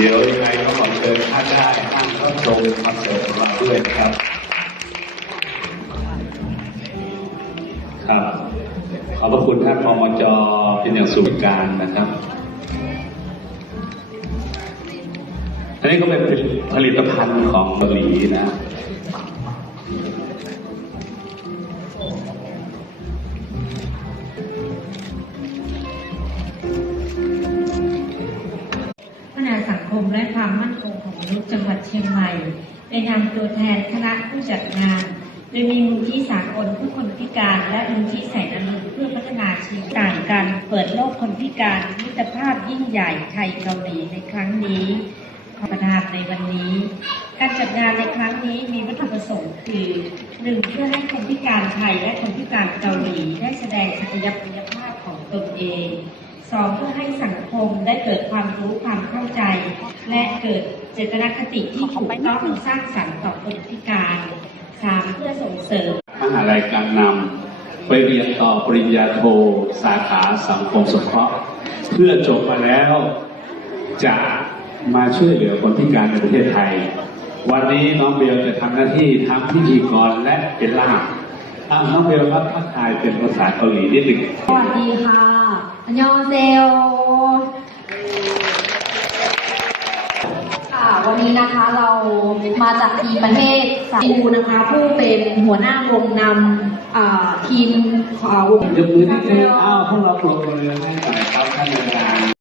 เดี๋ยวยังไงก็ขอเชิญท่านได้ท่านรับชมคอนเสิร์ตของเราด้วยนะครับ ครับ ขอบพระคุณท่านพมจเป็นอย่างสูงการนะครับอันนี้ก็เป็นผลิตภัณฑ์ของเกาหลีนะ มและความมั่นคงของมนุษย์จังหวัดเชียงใหม่ในนามตัวแทนคณะผู้จัดงาน โดยมีมูลที่สากลเพื่อคนพิการและมูลที่แสนอรุเพื่อพัฒนาชีวิตต่างกัน เปิดโลกคนพิการมิตรภาพยิ่งใหญ่ไทยเกาหลีในครั้งนี้ขอประทานในวันนี้ การจัดงานในครั้งนี้มีวัตถุประสงค์คือหนึ่งเพื่อให้คนพิการไทยและคนพิการเกาหลีได้แสดงศักยภาพของตนเองสองเพื่อให้สังคมได้เกิดความรู้ความเข้าใจ และเกิดเจตนคติที่ถูกต้องสร้างสรรค์ต่อคนพิการสามเพื่อส่งเสริม มหาลัยการนำไปเรียนต่อปริญญาโทสาขาสังคมสงเคราะห์เพื่อจบมาแล้วจะมาช่วยเหลือคนพิการในประเทศไทย วันนี้น้องเบลจะทำหน้าที่ทั้งพิธีกรและเป็นล่ามอะน้องเบลครับทักทายเป็นภาษาเกาหลีนิดหนึ่งสวัสดีค่ะอันยองเซล วันนี้นะคะเรามาจากทีมประเทศสาอูนะคะ ผู้เป็นหัวหน้าวงนำอ่าทีมอ่าวงยกมือนิดนึงอ้าวพวกเราปรบมือให้หน่อยครับท่านอาจารย์